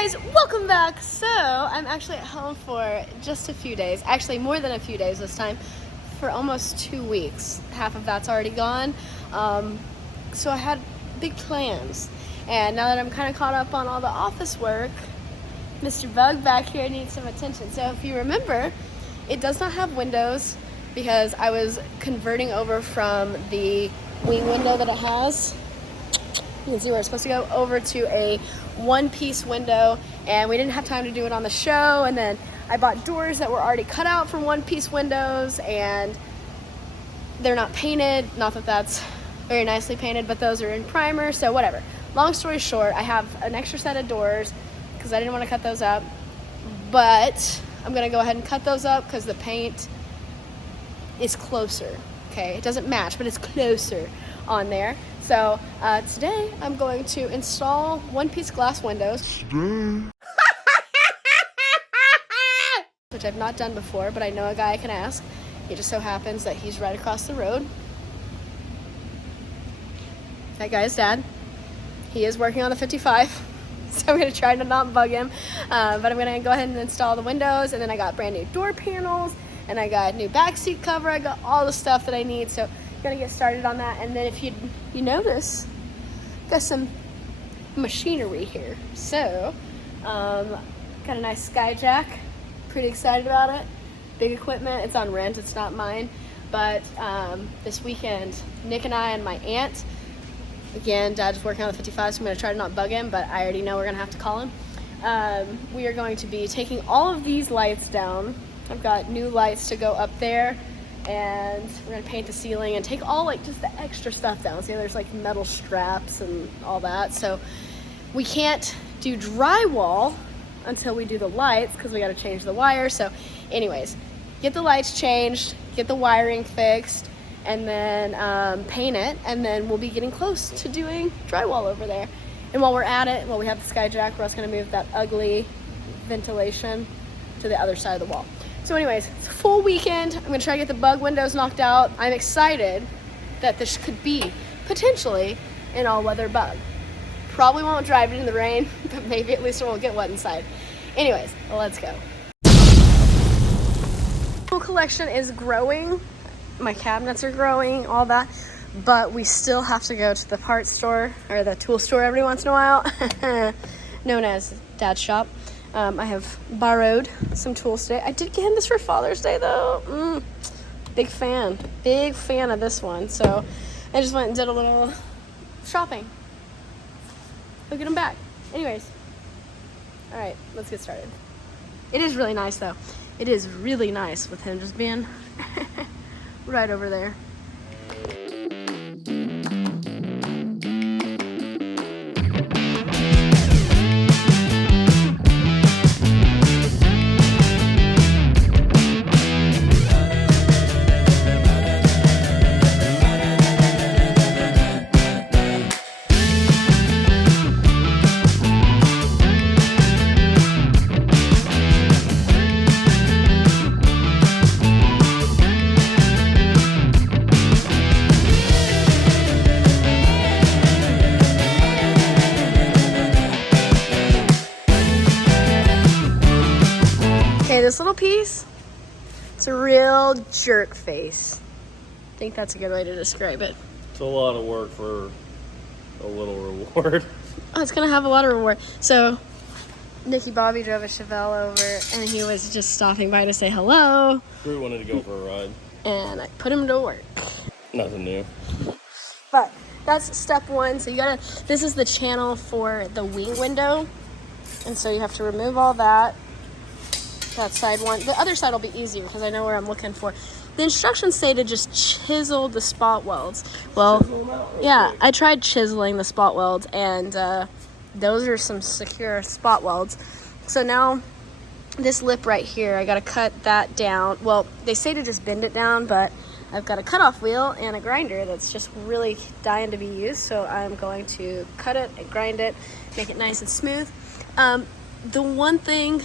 guys, welcome back. So I'm actually at home for just a few days, actually more than a few days this time, for almost 2 weeks. Half of that's already gone. So I had big plans, and now that I'm kind of caught up on all the office work, Mr. Bug back here needs some attention. So if you remember, it does not have windows because I was converting over from the wing window that it has, you can see where it's supposed to go, over to a one-piece window, and we didn't have time to do it on the show. And then I bought doors that were already cut out from one-piece windows, and they're not painted. Not that that's very nicely painted, but those are in primer, so whatever. Long story short, I have an extra set of doors because I didn't want to cut those up, but I'm gonna go ahead and cut those up because the paint is closer. Okay, it doesn't match, but it's closer on there. So today I'm going to install one-piece glass windows, which I've not done before, but I know a guy I can ask. It just so happens that he's right across the road. That guy's dad. He is working on the 55, so I'm gonna try to not bug him. But I'm gonna go ahead and install the windows, and then I got brand new door panels, and I got new back seat cover. I got all the stuff that I need, so I'm gonna get started on that. And then if you notice, got some machinery here. So got a nice skyjack. Pretty excited about it. Big equipment. It's on rent. It's not mine. But this weekend, Nick and I and my aunt, again, Dad's working on the 55, so I'm gonna try to not bug him, but I already know we're gonna have to call him. We are going to be taking all of these lights down. I've got new lights to go up there, and we're gonna paint the ceiling and take all like just the extra stuff down. See, there's like metal straps and all that. So we can't do drywall until we do the lights because we gotta change the wire. So anyways, get the lights changed, get the wiring fixed, and then paint it, and then we'll be getting close to doing drywall over there. And while we're at it, while we have the skyjack, we're also gonna move that ugly ventilation to the other side of the wall. So anyways, it's a full weekend. I'm gonna try to get the bug windows knocked out. I'm excited that this could be potentially an all-weather bug. Probably won't drive it in the rain, but maybe at least it won't get wet inside. Anyways, let's go. The whole collection is growing. My cabinets are growing, all that, but we still have to go to the parts store, or the tool store every once in a while, known as Dad's shop. I have borrowed some tools today. I did get him this for Father's Day though. Big fan of this one. So I just went and did a little shopping. Look at him back. Anyways, all right, let's get started. It is really nice though. It is really nice with him just being right over there. Okay, this little piece, it's a real jerk face. I think that's a good way to describe it. It's a lot of work for a little reward. Oh, it's gonna have a lot of reward. So, Nicky Bobby drove a Chevelle over, and he was just stopping by to say hello. Drew wanted to go for a ride. And I put him to work. Nothing new. But that's step one. So this is the channel for the wing window. And so you have to remove all that. That side one. The other side will be easier because I know where I'm looking for. The instructions say to just chisel the spot welds. Well, yeah, I tried chiseling the spot welds, and those are some secure spot welds. So now this lip right here, I gotta cut that down. Well, they say to just bend it down, but I've got a cutoff wheel and a grinder that's just really dying to be used. So I'm going to cut it and grind it, make it nice and smooth. The one thing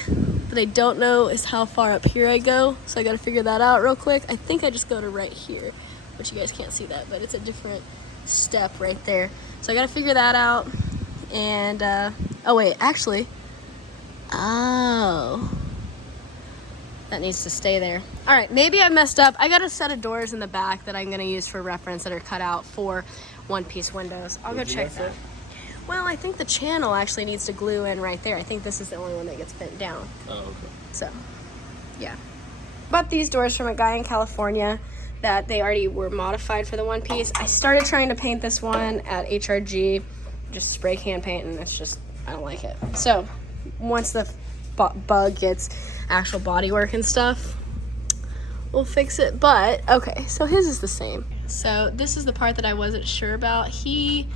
that I don't know is how far up here I go, so I gotta figure that out real quick. I think I just go to right here, but you guys can't see that, but it's a different step right there. So I gotta figure that out. And oh wait, actually Oh. That needs to stay there. All right, maybe I messed up. I got a set of doors in the back that I'm gonna use for reference that are cut out for one-piece windows. I'll go check that. Well, I think the channel actually needs to glue in right there. I think this is the only one that gets bent down. Oh, okay. So, yeah. Bought these doors from a guy in California that they already were modified for the one piece. I started trying to paint this one at HRG, just spray can paint, and it's just, I don't like it. So, once the bug gets actual body work and stuff, we'll fix it. But okay, so his is the same. So this is the part that I wasn't sure about. He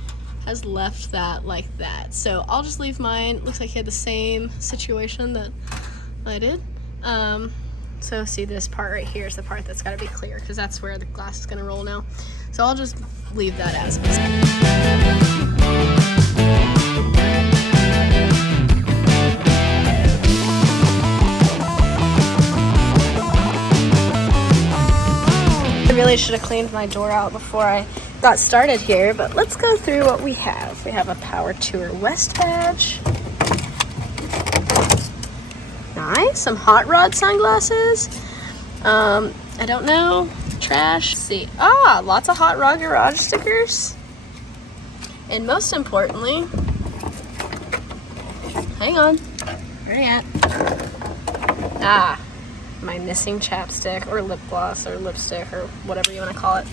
has left that like that, so I'll just leave mine. Looks like he had the same situation that I did. So see, this part right here is the part that's got to be clear, because that's where the glass is going to roll now. So I'll just leave that as is. I really should have cleaned my door out before I got started here, but let's go through what we have. We have a Power Tour West badge. Nice. Some Hot Rod sunglasses. I don't know. Trash. Let's see. Ah, lots of Hot Rod Garage stickers. And most importantly, hang on. Where are you at? Ah. My missing chapstick or lip gloss or lipstick or whatever you want to call it.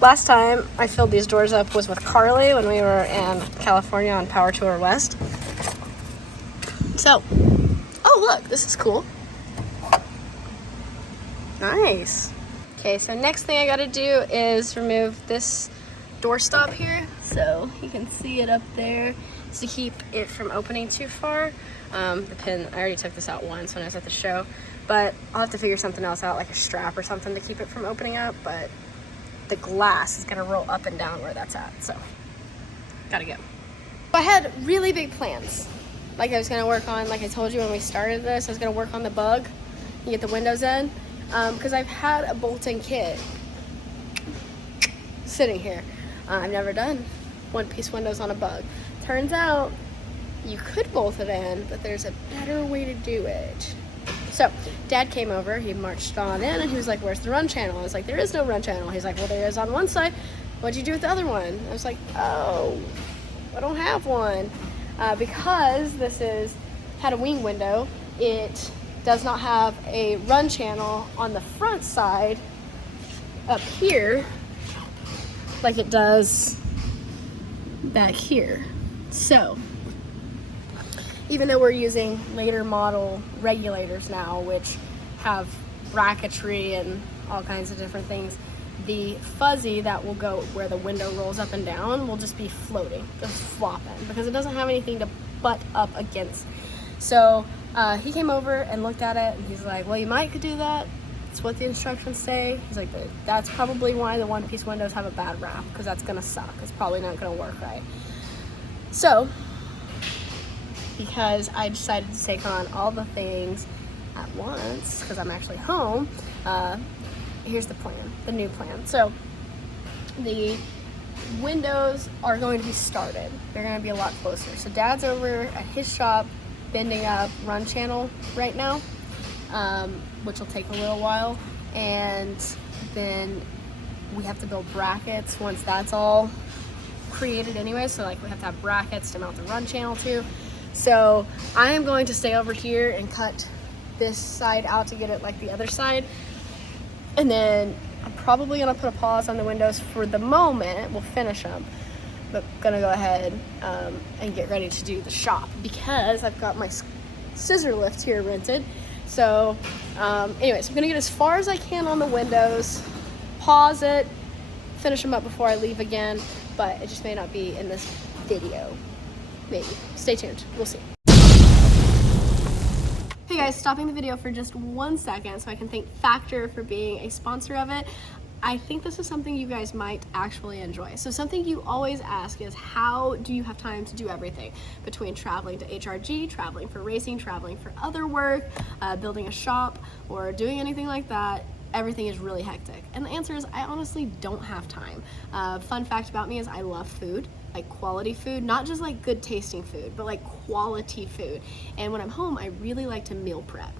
Last time I filled these doors up was with Carly when we were in California on Power Tour West. So, oh look, this is cool. Nice. Okay, so next thing I gotta do is remove this door stop here, so you can see it up there. It's to keep it from opening too far. The pin, I already took this out once when I was at the show, but I'll have to figure something else out, like a strap or something to keep it from opening up, but the glass is gonna roll up and down where that's at, so gotta go. I had really big plans. Like I was gonna work on, like I told you when we started this, I was gonna work on the bug and get the windows in, because I've had a bolt-in kit sitting here. I've never done one-piece windows on a bug. Turns out you could bolt it in, but there's a better way to do it. So Dad came over, he marched on in, and he was like, where's the run channel? I was like, there is no run channel. He's like, well, there is on one side. What'd you do with the other one? I was like, oh, I don't have one. Because this had a wing window, it does not have a run channel on the front side up here like it does back here. So even though we're using later model regulators now, which have bracketry and all kinds of different things, the fuzzy that will go where the window rolls up and down will just be floating, just flopping, because it doesn't have anything to butt up against. So he came over and looked at it, and he's like, well, you might could do that. That's what the instructions say. He's like, that's probably why the one-piece windows have a bad rap, because that's gonna suck. It's probably not gonna work right. So, because I decided to take on all the things at once, because I'm actually home, here's the plan, the new plan. So the windows are going to be started. They're going to be a lot closer. So Dad's over at his shop bending up run channel right now, which will take a little while. And then we have to build brackets once that's all created anyway. So like we have to have brackets to mount the run channel to. So I am going to stay over here and cut this side out to get it like the other side. And then I'm probably gonna put a pause on the windows for the moment. We'll finish them, but gonna go ahead and get ready to do the shop because I've got my scissor lift here rented. So anyways, I'm gonna get as far as I can on the windows, pause it, finish them up before I leave again, but it just may not be in this video. Maybe. Stay tuned. We'll see. Hey guys, stopping the video for just 1 second so I can thank Factor for being a sponsor of it. I think this is something you guys might actually enjoy. So something you always ask is, how do you have time to do everything? Between traveling to HRG, traveling for racing, traveling for other work, building a shop, or doing anything like that, everything is really hectic. And the answer is, I honestly don't have time. Fun fact about me is I love food. like quality food, not just like good tasting food, but like quality food. And when I'm home, I really like to meal prep.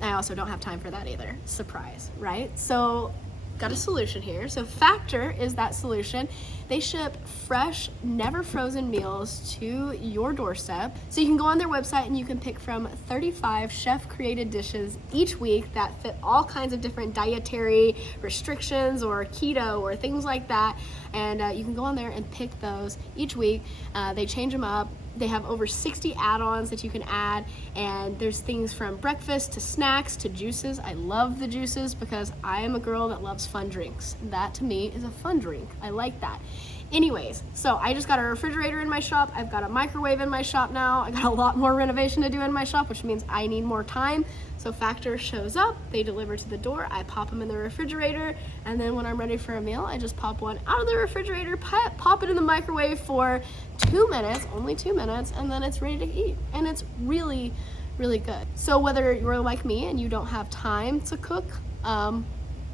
I also don't have time for that either. Surprise, right? So got a solution here. So Factor is that solution. They ship fresh, never frozen meals to your doorstep. So you can go on their website and you can pick from 35 chef created dishes each week that fit all kinds of different dietary restrictions or keto or things like that. And you can go on there and pick those each week. They change them up. They have over 60 add-ons that you can add, and there's things from breakfast to snacks to juices. I love the juices because I am a girl that loves fun drinks. That to me is a fun drink. I like that. Anyways, so I just got a refrigerator in my shop. I've got a microwave in my shop now. I got a lot more renovation to do in my shop, which means I need more time. So Factor shows up, they deliver to the door, I pop them in the refrigerator, and then when I'm ready for a meal, I just pop one out of the refrigerator, pop it in the microwave for 2 minutes, only 2 minutes, and then it's ready to eat. And it's really, really good. So whether you're like me and you don't have time to cook,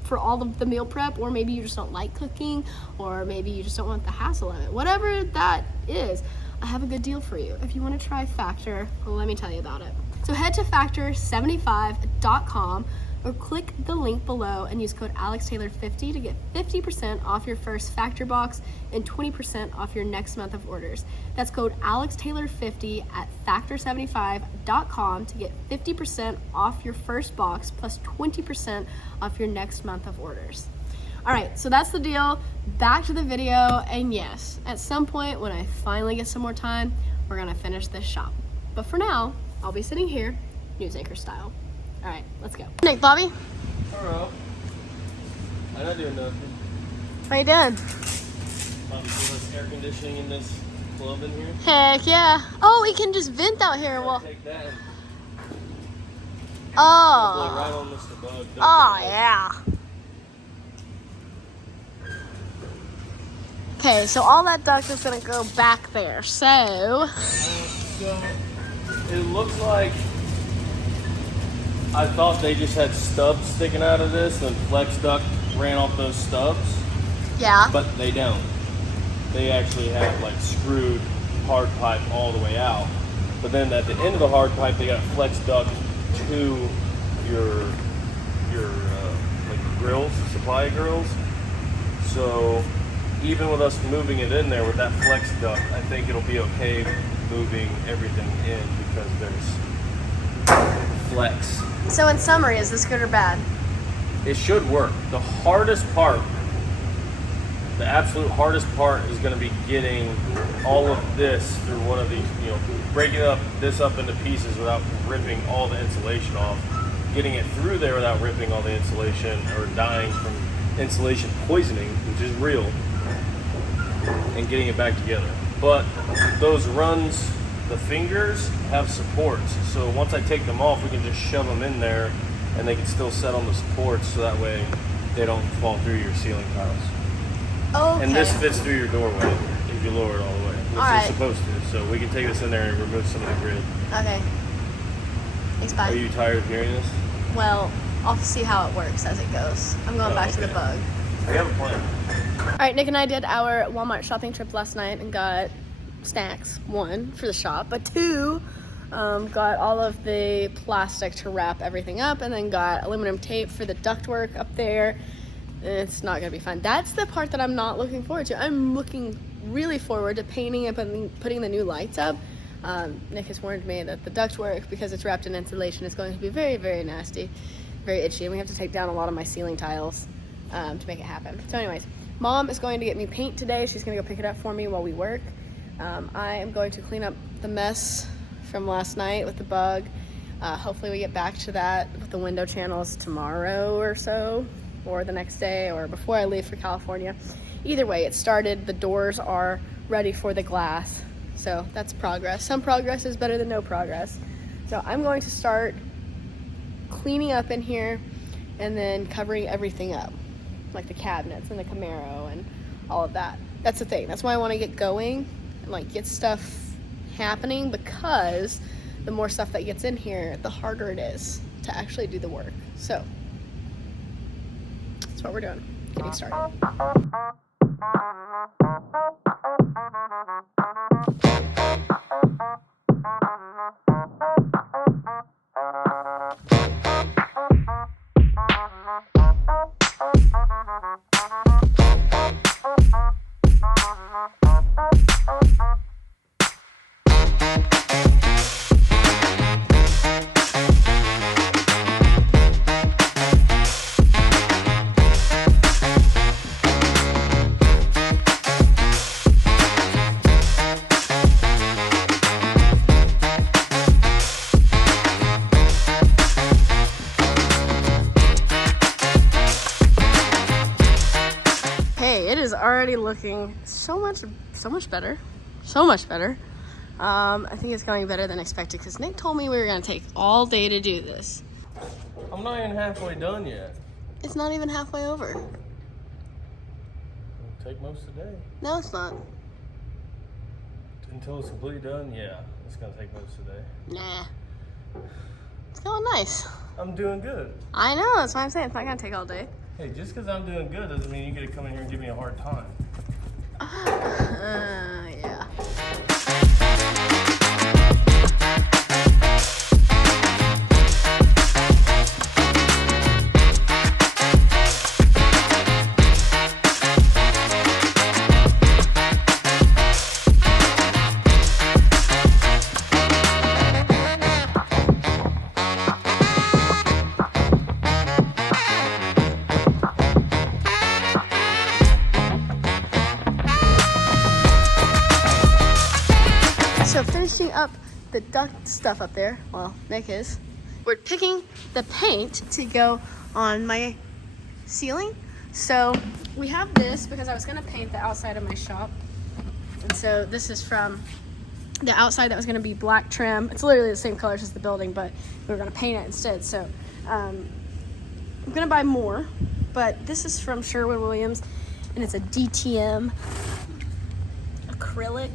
for all of the meal prep, or maybe you just don't like cooking, or maybe you just don't want the hassle of it, whatever that is, I have a good deal for you. If you want to try Factor, well, let me tell you about it. So head to factor75.com or click the link below and use code AlexTaylor50 to get 50% off your first Factor box and 20% off your next month of orders. That's code AlexTaylor50 at factor75.com to get 50% off your first box plus 20% off your next month of orders. All right, so that's the deal. Back to the video, and yes, at some point when I finally get some more time, we're gonna finish this shop. But for now, I'll be sitting here, news anchor style. All right, let's go. Nick, Bobby? Hello. I'm not doing nothing. What are you doing? Probably feel less air conditioning in this club in here. Heck yeah. Oh, we can just vent out here. Well, Take that and blow oh. right on Mr. Bug. Oh, yeah. Okay, so all that duct is gonna go back there. So it looks like I thought they just had stubs sticking out of this, and flex duct ran off those stubs. yeah. But they don't. They actually have like screwed hard pipe all the way out. But then at the end of the hard pipe, they got flex duct to your like grills, supply grills. So even with us moving it in there with that flex duct, I think it'll be okay moving everything in because there's flex. So in summary, is this good or bad? It should work. The hardest part, the absolute hardest part is going to be getting all of this through one of these, breaking this up into pieces without ripping all the insulation off, getting it through there without ripping all the insulation or dying from insulation poisoning, which is real, and getting it back together. But those runs, the fingers have supports, so once I take them off, we can just shove them in there and they can still set on the supports, so that way they don't fall through your ceiling tiles. Okay. And this fits through your doorway if you lower it all the way, which All right. it's supposed to. So we can take this in there and remove some of the grid. Okay. Thanks, bye. Are you tired of hearing this? Well, I'll see how it works as it goes. I'm going back to the okay. bug. We have a plan. All right, Nick and I did our Walmart shopping trip last night and got snacks, 1, for the shop, but 2, got all of the plastic to wrap everything up, and then got aluminum tape for the ductwork up there. It's not gonna be fun. That's the part that I'm not looking forward to. I'm looking really forward to painting and putting the new lights up. Nick has warned me that the ductwork, because it's wrapped in insulation, is going to be very, very nasty, very itchy, and we have to take down a lot of my ceiling tiles to make it happen. So anyways, Mom is going to get me paint today. She's gonna go pick it up for me while we work. I am going to clean up the mess from last night with the bug. Hopefully we get back to that with the window channels tomorrow or so, or the next day, or before I leave for California. Either way, it started. The doors are ready for the glass. So that's progress. Some progress is better than no progress. So I'm going to start cleaning up in here and then covering everything up, like the cabinets and the Camaro and all of that. That's the thing. That's why I want to get going and like get stuff happening, because the more stuff that gets in here, the harder it is to actually do the work. So that's what we're doing, getting started. already looking so much better. So much better. I think it's going better than expected because Nick told me we were going to take all day to do this. I'm not even halfway done yet. It's not even halfway over. It'll take most of the day. No, it's not. Until it's completely done, yeah. It's going to take most of the day. Nah. It's going nice. I'm doing good. I know, that's why I'm saying it's not going to take all day. Hey, just because I'm doing good doesn't mean you get to come in here and give me a hard time. Yeah. So finishing up the duct stuff up there, well, Nick is. We're picking the paint to go on my ceiling. So we have this because I was gonna paint the outside of my shop. And so this is from the outside that was gonna be black trim. It's literally the same colors as the building, but we were gonna paint it instead. So I'm gonna buy more, but this is from Sherwin-Williams and it's a DTM acrylic.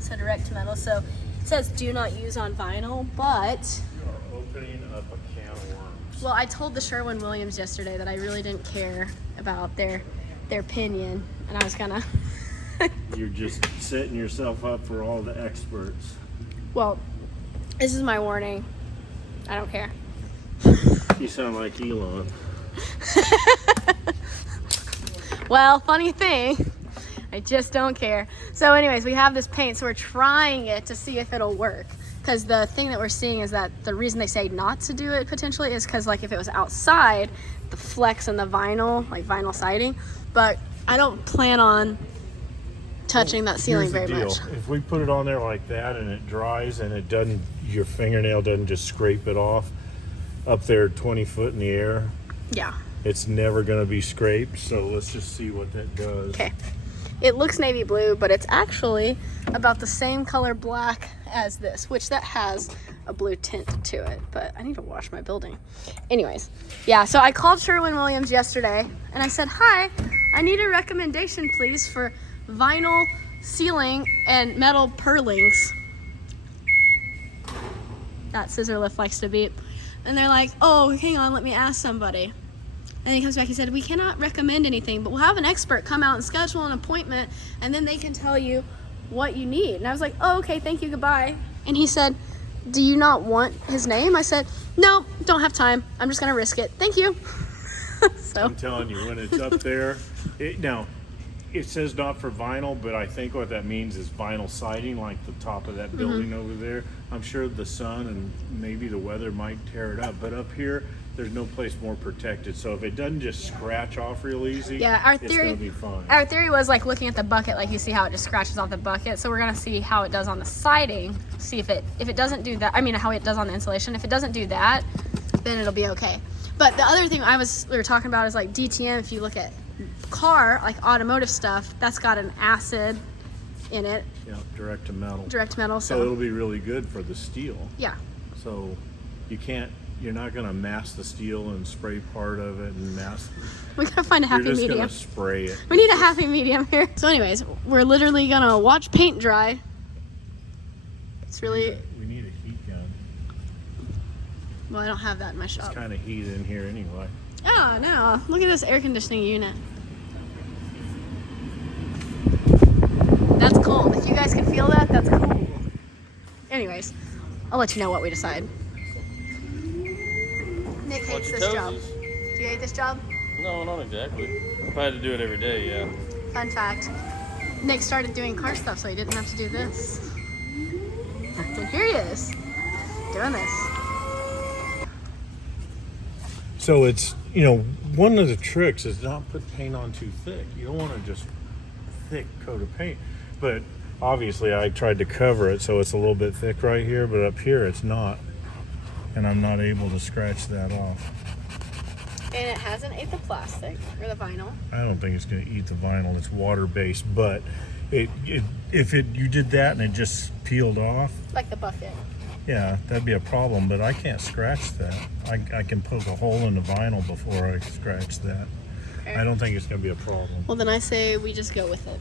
So direct to metal. So it says do not use on vinyl, but You are opening up a can of worms. well, I told the Sherwin-Williams yesterday that I really didn't care about their opinion, and I was gonna. You're just setting yourself up for all the experts. Well, this is my warning. I don't care. You sound like Elon. Well, funny thing, I just don't care. So anyways, we have this paint, so we're trying it to see if it'll work. Because the thing that we're seeing is that the reason they say not to do it potentially is because like if it was outside, the flex and the vinyl, like vinyl siding, but I don't plan on touching that ceiling Here's the very deal. much. If we put it on there like that and it dries and it doesn't, your fingernail doesn't just scrape it off up there 20 foot in the air, Yeah, it's never going to be scraped. So let's just see what that does. okay. It looks navy blue, but it's actually about the same color black as this, which that has a blue tint to it, but I need to wash my building. Anyways, yeah, so I called Sherwin-Williams yesterday and I said, hi, I need a recommendation please for vinyl ceiling and metal purlings. That scissor lift likes to beep. And they're like, oh, hang on, let me ask somebody. And he comes back, he said, we cannot recommend anything, but we'll have an expert come out and schedule an appointment, and then they can tell you what you need. And I was like, oh, okay, thank you, goodbye. And he said, do you not want his name? I said, no, don't have time. I'm just gonna risk it. Thank you. So I'm telling you, when it's up there, now, it says not for vinyl, but I think what that means is vinyl siding, like the top of that building over there. I'm sure the sun and maybe the weather might tear it up, but up here, there's no place more protected. So if it doesn't just scratch off real easy, yeah, our it's theory, gonna be fine. our theory was like looking at the bucket, like you see how it just scratches off the bucket. So we're gonna see how it does on the siding. See if it doesn't do that. I mean, how it does on the insulation. If it doesn't do that, then it'll be okay. But the other thing we were talking about is like DTM. If you look at car, like automotive stuff, that's got an acid in it, Yeah, direct to metal. direct metal. So it'll be really good for the steel. Yeah, So you're not gonna mask the steel and spray part of it and mask. we gotta find a You're happy just medium. gonna spray it. We need a happy medium here. So anyways, we're literally gonna watch paint dry. It's really, We need a heat gun. well, I don't have that in my It's shop. kind of heat in here anyway. Oh no, look at this air conditioning unit. That's cold. If you guys can feel that, that's cool. Anyways, I'll let you know what we decide. Nick hates this job. Do you hate this job? No, not exactly. If I had to do it every day, yeah. Fun fact, Nick started doing car stuff so he didn't have to do this. And here he is, doing this. So it's, one of the tricks is not put paint on too thick. You don't want to just thick coat of paint. But obviously I tried to cover it so it's a little bit thick right here, but up here it's not. And I'm not able to scratch that off. And it hasn't ate the plastic or the vinyl. I don't think it's going to eat the vinyl. It's water-based, but if you did that and it just peeled off, Like the bucket. yeah, that'd be a problem. But I can't scratch that. I can poke a hole in the vinyl before I scratch that. Okay. I don't think it's going to be a problem. Well, then I say we just go with it.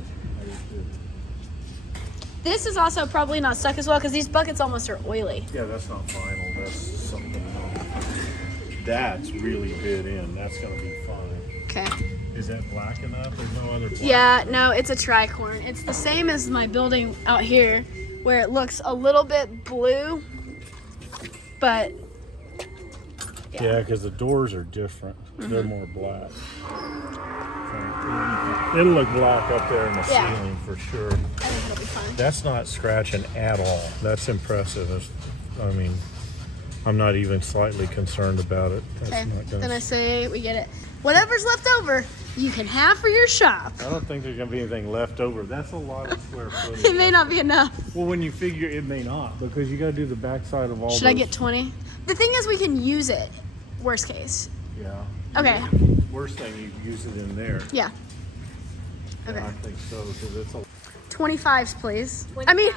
This is also probably not stuck as well because these buckets almost are oily. Yeah, that's not vinyl. That's something else. That's really bit in. That's going to be fine. Okay. Is that black enough? There's no other black. Yeah, no, it's a tricorn. It's the same as my building out here where it looks a little bit blue, but Yeah, because the doors are different. They're more black. It'll look black up there in the Yeah. ceiling for sure. I think it'll be fine. That's not scratching at all. That's impressive. I mean, I'm not even slightly concerned about it. That's Okay, not gonna, then I say we get it. Whatever's left over, you can have for your shop. I don't think there's going to be anything left over. That's a lot of square footage. It may not be enough. Well, when you figure it may not, because you got to do the backside of all Should I those- get 20? The thing is we can use it, worst case. Yeah. Okay, Worst thing, you use it in there. yeah. Okay. I think so, because it's a 25s, please. I mean,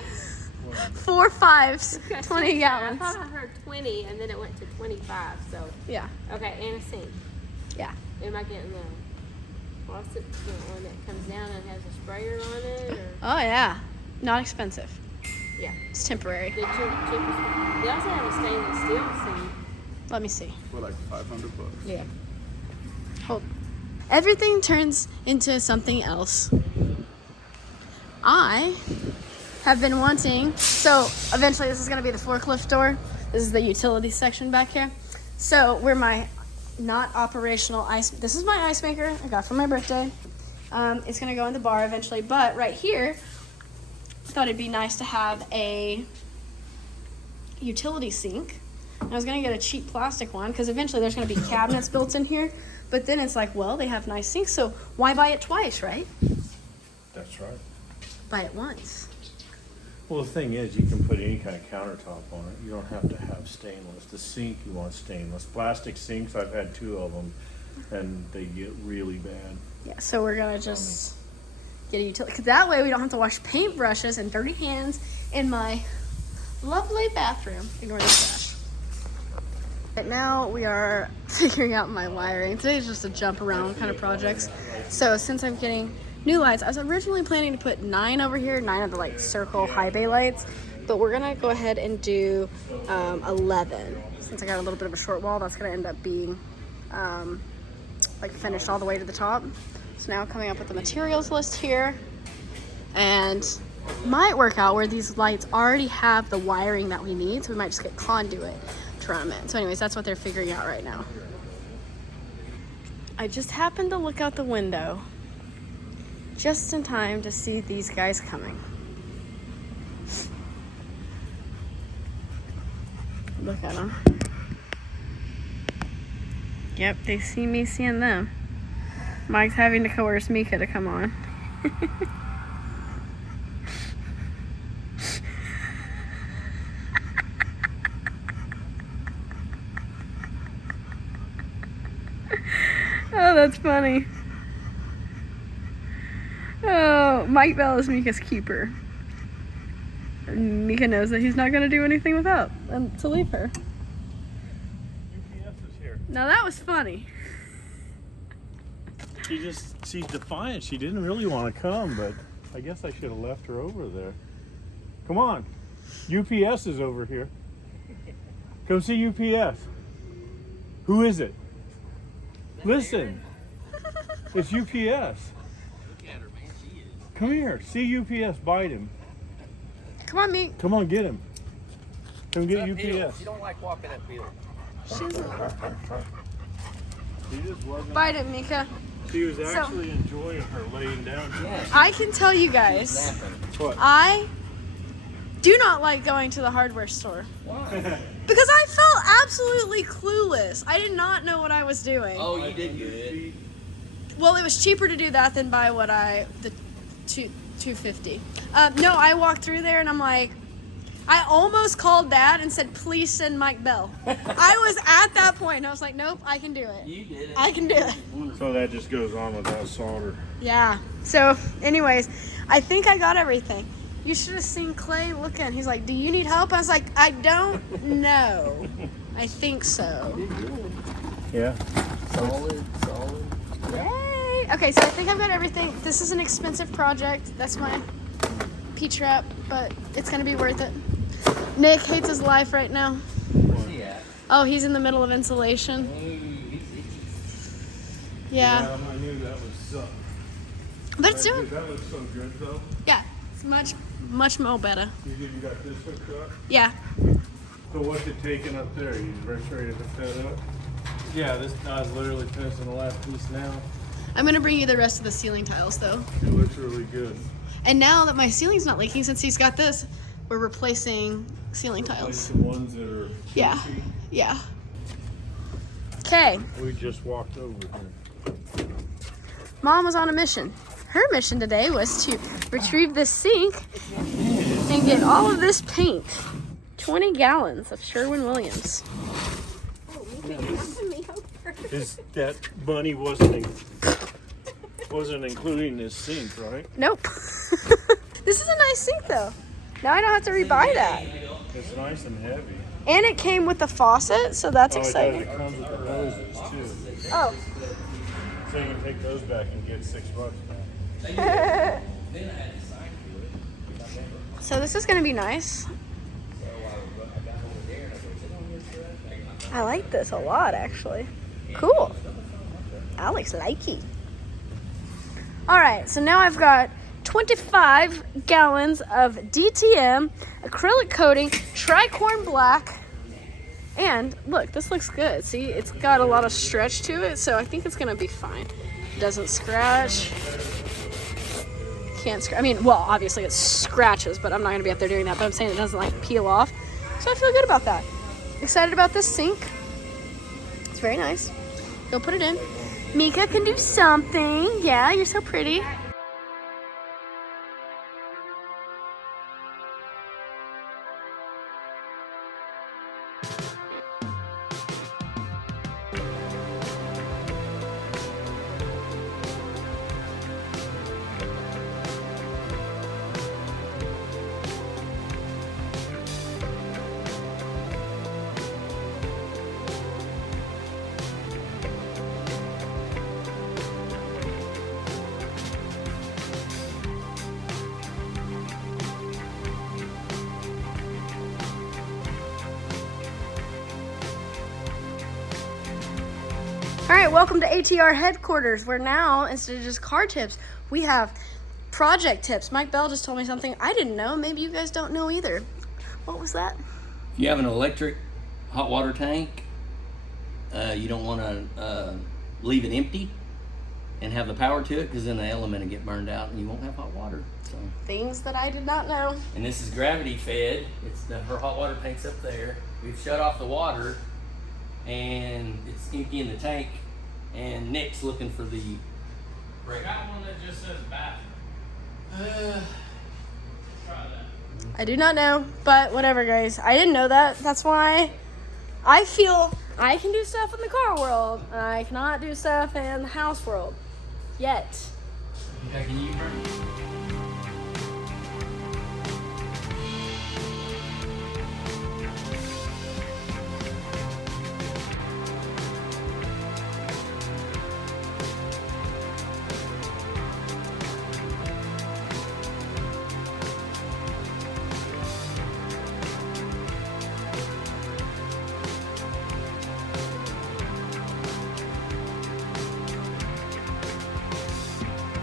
4 5s, 20 I gallons. thought I heard 20 and then it went to 25. So, Yeah, okay, and a sink. yeah. Am I getting the faucet, you know, one that comes down and has a sprayer on it? Or? Oh, yeah. Not expensive. Yeah. It's temporary. The cheapest one. They also have a stainless steel sink. Let me see. For like $500. Yeah. Hold. Everything turns into something else. I have been wanting, so eventually this is going to be the forklift door. This is the utility section back here. So where my not operational ice, this is my ice maker I got for my birthday. It's going to go in the bar eventually, but right here, I thought it'd be nice to have a utility sink. I was going to get a cheap plastic one because eventually there's going to be cabinets built in here. But then it's like, well, they have nice sinks, so why buy it twice, right? That's right. Buy it once. Well, the thing is, you can put any kind of countertop on it. You don't have to have stainless. The sink, you want stainless. Plastic sinks, I've had 2 of them, and they get really bad. Yeah, so we're going to just get a utility. Because that way we don't have to wash paintbrushes and dirty hands in my lovely bathroom. Ignore the trash. Right now we are figuring out my wiring. Today is just a jump around kind of projects. So since I'm getting new lights, I was originally planning to put 9 over here, 9 of the like circle high bay lights, but we're gonna go ahead and do 11. Since I got a little bit of a short wall, that's gonna end up being like finished all the way to the top. So now coming up with the materials list here, and might work out where these lights already have the wiring that we need, so we might just get conduit to run them in. So anyways, that's what they're figuring out right now. I just happened to look out the window just in time to see these guys coming. Look at them. Yep, they see me seeing them. Mike's having to coerce Mika to come on. Oh, that's funny. Oh, Mike Bell is Mika's keeper. And Mika knows that he's not going to do anything without and to leave her. UPS is here. Now that was funny. She's defiant. She didn't really want to come, but I guess I should have left her over there. Come on. UPS is over here. Come see UPS. Who is it? Listen. It's UPS. Come here. See UPS. Bite him. Come on, Meek. Come on, get him. Come get UPS. You don't like walking uphill. She just wasn't. Bite it, Mika. She was actually enjoying her laying down. I can tell you guys, What? I do not like going to the hardware store. Why? Because I felt absolutely clueless. I did not know what I was doing. Oh, you did good. Well, it was cheaper to do that than buy $250. No, I walked through there and I'm like, I almost called Dad and said, please send Mike Bell. I was at that point, and I was like, nope, I can do it. You did it. I can do it. So that just goes on without solder. Yeah. So, anyways, I think I got everything. You should have seen Clay looking. He's like, do you need help? I was like, I don't know. I think so. Yeah. Solid. Yay! Okay, so I think I've got everything. This is an expensive project. That's my P-trap, but it's going to be worth it. Nick hates his life right now. Where's he at? Oh, he's in the middle of insulation. Ooh, he's itchy. Yeah. I knew that was suck. But it's doing, That looks so good though. yeah, it's much more better. You got this hooked up. Yeah. So what's it taking up there? You ready to hook that up? Yeah, this guy's literally finishing the last piece now. I'm going to bring you the rest of the ceiling tiles, though. It looks really good. And now that my ceiling's not leaking, since he's got this, we're replacing ceiling Like tiles. the ones that are Yeah. cheapy. Yeah. Okay. We just walked over here. Mom was on a mission. Her mission today was to retrieve this sink and get all of this paint. 20 gallons of Sherwin-Williams. That bunny wasn't including this sink, right? Nope. This is a nice sink, though. Now I don't have to rebuy that. It's nice and heavy. And it came with the faucet, so that's exciting. It comes with the hoses too. Oh. So you can take those back and get $6 back. So this is going to be nice. I like this a lot, actually. Cool. Alex likey. All right, so now I've got 25 gallons of DTM, acrylic coating, tricorn black, and look, this looks good. See, it's got a lot of stretch to it, so I think it's gonna be fine. Doesn't scratch. Can't scratch. I mean, well, obviously it scratches, but I'm not gonna be up there doing that. But I'm saying it doesn't like peel off, so I feel good about that. Excited about this sink. It's very nice. Go put it in. Mika can do something. Yeah, you're so pretty. All right, welcome to ATR headquarters, where now, instead of just car tips, we have project tips. Mike Bell just told me something I didn't know. Maybe you guys don't know either. What was that? If you have an electric hot water tank, you don't want to leave it empty and have the power to it, because then the element will get burned out and you won't have hot water. So, Things that I did not know. and this is gravity fed. Her hot water tank's up there. We've shut off the water and it's empty in the tank. And Nick's looking for the. I got one that just says bathroom. Try that. I do not know, but whatever, guys. I didn't know that. That's why I feel I can do stuff in the car world, and I cannot do stuff in the house world. Yet. Okay, can you burn?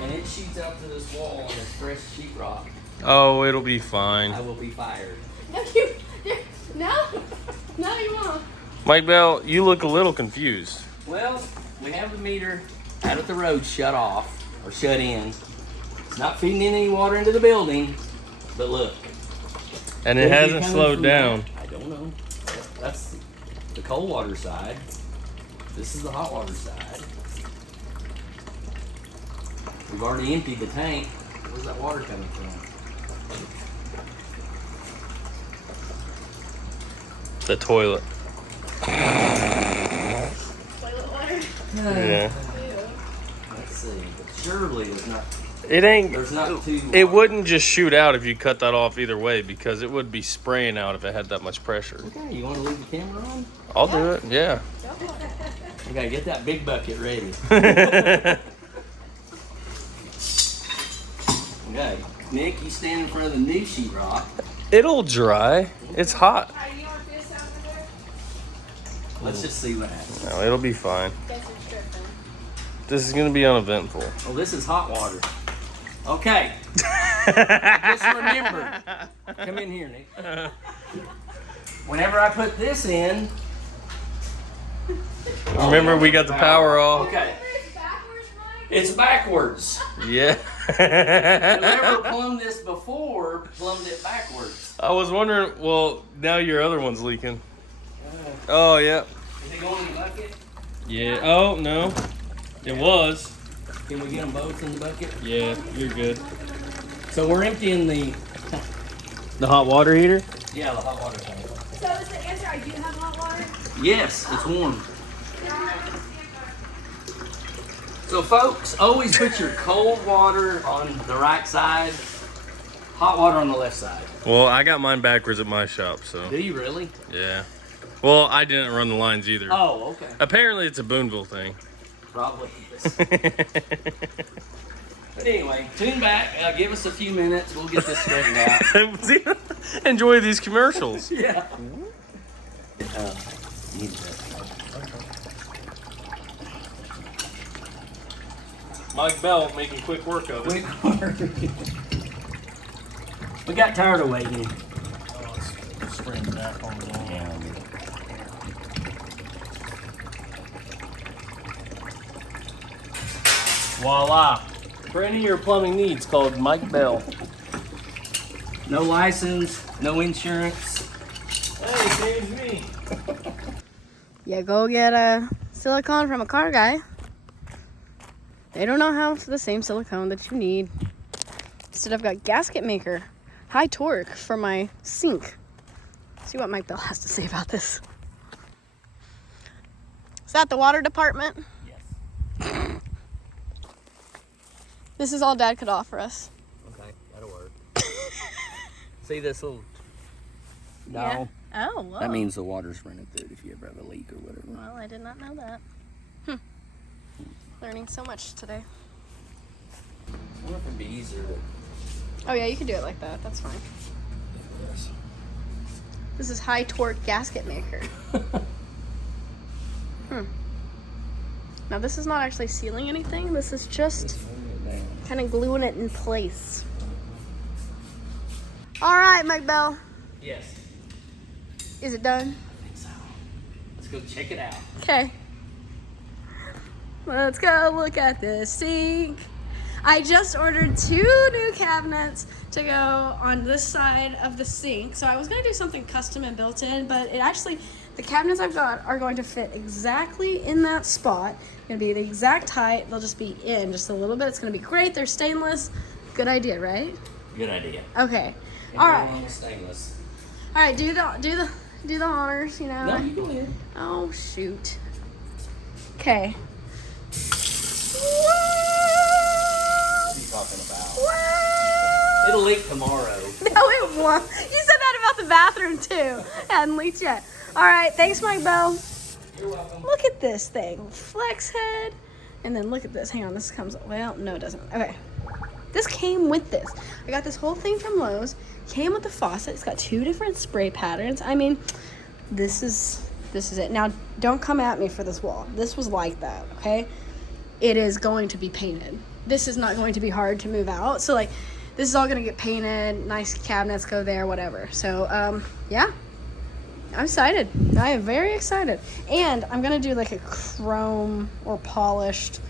And it shoots out to this wall and it's fresh sheetrock. Oh, it'll be fine. I will be fired. No, no, you won't. Mike Bell, you look a little confused. Well, we have the meter out at the road shut off or shut in. It's not feeding any water into the building, but look. And it It'll be hasn't coming slowed from down. I don't know. That's the cold water side. This is the hot water side. We've already emptied the tank. Where's that water coming from? The toilet. Toilet water. Yeah. Let's see. But surely there's not. It ain't. There's not too. It wouldn't just shoot out if you cut that off either way because it would be spraying out if it had that much pressure. Okay, you want to leave the camera on? I'll do it. Yeah. Okay, get that big bucket ready. Okay, Nick, you stand in front of the new sheetrock. It'll dry. It's hot. Let's just see what happens. No, it'll be fine. This is gonna be uneventful. Oh, this is hot water. Okay. Just remember. Come in here, Nick. Whenever I put this in. Remember, we got the power off. Okay. It's backwards. Yeah. Whoever plumbed this before plumbed it backwards. I was wondering. Well, now your other one's leaking. Oh yeah. Is it going in the bucket? Yeah. Oh no. It was. Can we get them both in the bucket? Yeah, you're good. So we're emptying the hot water heater? the hot water tank. So is the answer I do have hot water? Yes, it's warm. So folks, always put your cold water on the right side, hot water on the left side. Well, I got mine backwards at my shop, so Do you really? yeah. Well, I didn't run the lines either. Oh, okay. Apparently, it's a Boonville thing. Probably. But anyway, tune back. Give us a few minutes. We'll get this straightened out. Enjoy these commercials. Yeah. Mike Bell making quick work of it. Quick work. We got tired of waiting. Spring back on the wall. Voila. For any of your plumbing needs, called Mike Bell. No license, no insurance. Hey, saves me. Yeah, go get a silicone from a car guy. They don't know how to the same silicone that you need. Instead, I've got gasket maker, high torque for my sink. See what Mike Bell has to say about this. Is that the water department? Yes. This is all Dad could offer us. Okay, that'll work. See this little. No. Yeah. Oh, whoa. That means the water's running through it if you ever have a leak or whatever. Well, I did not know that. Learning so much today. I wonder if it'd be easier to. Oh yeah, you can do it like that. That's fine. This is high torque gasket maker. Now this is not actually sealing anything. This is just kind of gluing it in place. All right, Mike Bell. Yes. Is it done? I think so. Let's go check it out. Okay. Let's go look at this sink. I just ordered 2 new cabinets to go on this side of the sink. So I was gonna do something custom and built in, but it actually, the cabinets I've got are going to fit exactly in that spot. Gonna be the exact height. They'll just be in just a little bit. It's gonna be great. They're stainless. Good idea, right? Good idea. Okay. And All go right. along with stainless. All right. Do the honors. You know. No, you go ahead. Oh shoot. Okay. What are you talking about? It'll leak tomorrow. No, it won't. You said that about the bathroom too. Hadn't leaked yet. All right, thanks, Mike Bell. You're welcome. Look at this thing, flex head, and then look at this. Hang on, this comes. Well, no, it doesn't. Okay, this came with this. I got this whole thing from Lowe's. Came with the faucet. It's got 2 different spray patterns. I mean, this is it. Now, don't come at me for this wall. This was like that. Okay, it is going to be painted. This is not going to be hard to move out. So like. This is all gonna get painted, nice cabinets go there, whatever. So, yeah, I'm excited. I am very excited. And I'm gonna do like a chrome or polished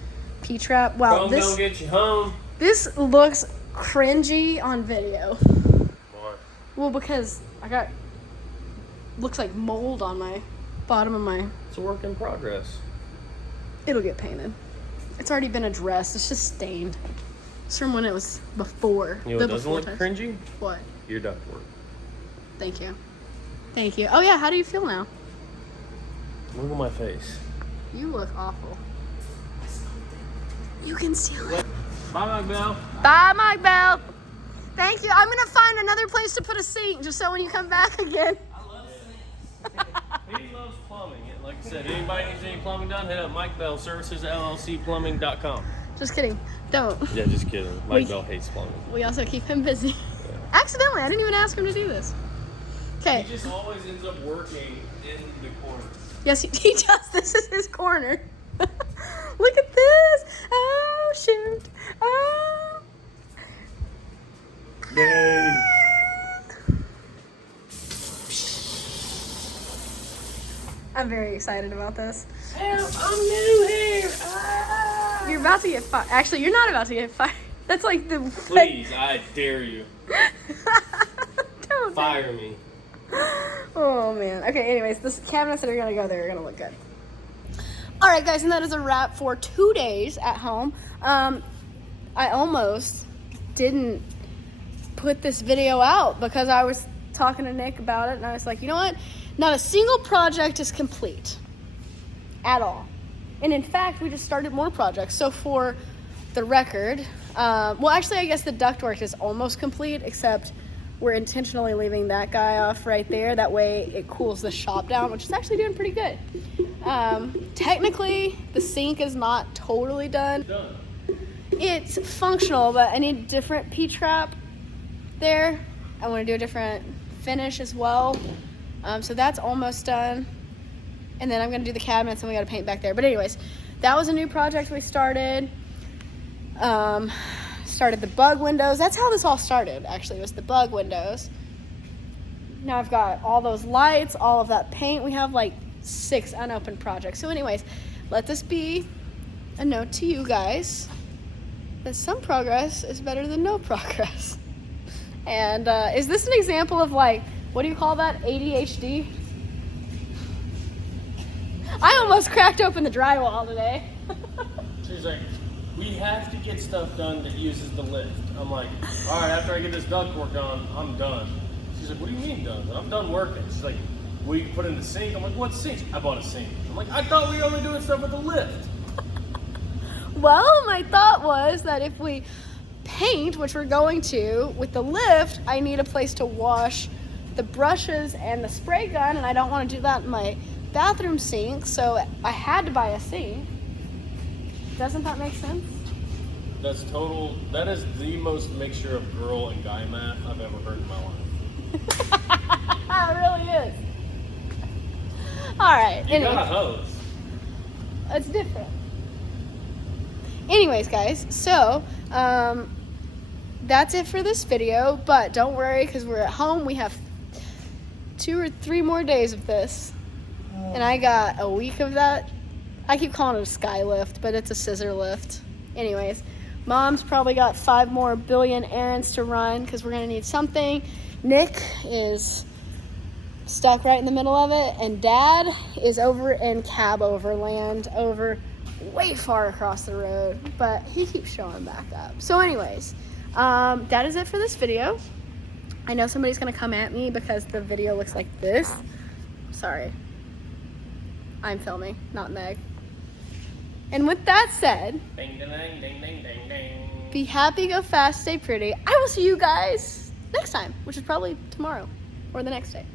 P-trap. Wow, Chrome don't get you home. this looks cringy on video. Why? Well, because looks like mold on my bottom of my, It's a work in progress. it'll get painted. It's already been addressed, it's just stained. It's from when it was before. You know the what doesn't before look times. cringy? What? Your ductwork. Thank you. Thank you. Oh yeah, how do you feel now? Look at my face. You look awful. You can steal it. Bye, Mike Bell. Bye, Mike Bell. Thank you. I'm gonna find another place to put a sink just so when you come back again. He loves plumbing. Like I said, anybody needs any plumbing done, hit up Mike Bell Services LLC Plumbing.com. Just kidding. Don't. Yeah, just kidding. Mike Bell hates plumbing. We also keep him busy. Accidentally, I didn't even ask him to do this. Okay. He just always ends up working in the corner. Yes, he does. This is his corner. Look at this. Oh, shoot. Oh. Yay! I'm very excited about this. Help, I'm new here. Ah. You're about to get fired. Actually, you're not about to get fired. That's like the... Please, I dare you. Don't. Fire me. Oh, man. Okay, anyways, the cabinets that are going to go there are going to look good. All right, guys, and that is a wrap for 2 days at home. I almost didn't put this video out because I was talking to Nick about it, and I was like, you know what? Not a single project is complete at all. And in fact, we just started more projects. So for the record, well, actually, I guess the ductwork is almost complete, except we're intentionally leaving that guy off right there. That way it cools the shop down, which is actually doing pretty good. Technically, the sink is not totally done. It's functional, but I need a different P-trap there. I want to do a different finish as well. So that's almost done. And then I'm going to do the cabinets and we got to paint back there. But anyways, that was a new project we started. Started the bug windows. That's how this all started, actually, was the bug windows. Now I've got all those lights, all of that paint. We have like 6 unopened projects. So anyways, let this be a note to you guys that some progress is better than no progress. And is this an example of like, what do you call that? ADHD? I almost cracked open the drywall today. She's like, we have to get stuff done that uses the lift. I'm like, all right, after I get this ductwork on, I'm done. She's like, what do you mean done? I'm done working. She's like, will you put in the sink? I'm like, what sink? I bought a sink. I'm like, I thought we were only doing stuff with the lift. Well, my thought was that if we paint, which we're going to, with the lift, I need a place to wash the brushes and the spray gun, and I don't want to do that in my bathroom sink, so I had to buy a sink. Doesn't that make sense? That is the most mixture of girl and guy math I've ever heard in my life. It really is. All right. You got a hose. It's different. Anyways, guys, so that's it for this video, but don't worry because we're at home. We have 2 or 3 more days of this, and I got a week of that. I keep calling it a sky lift, but it's a scissor lift. Anyways, Mom's probably got 5 more billion errands to run because we're going to need something. Nick is stuck right in the middle of it, and Dad is over in Cab Overland, over way far across the road, but he keeps showing back up. So anyways, that is it for this video. I know somebody's going to come at me because the video looks like this. Sorry. I'm filming, not Meg. And with that said, Ding, ding, ding, ding, ding, ding, ding. be happy, go fast, stay pretty. I will see you guys next time, which is probably tomorrow or the next day.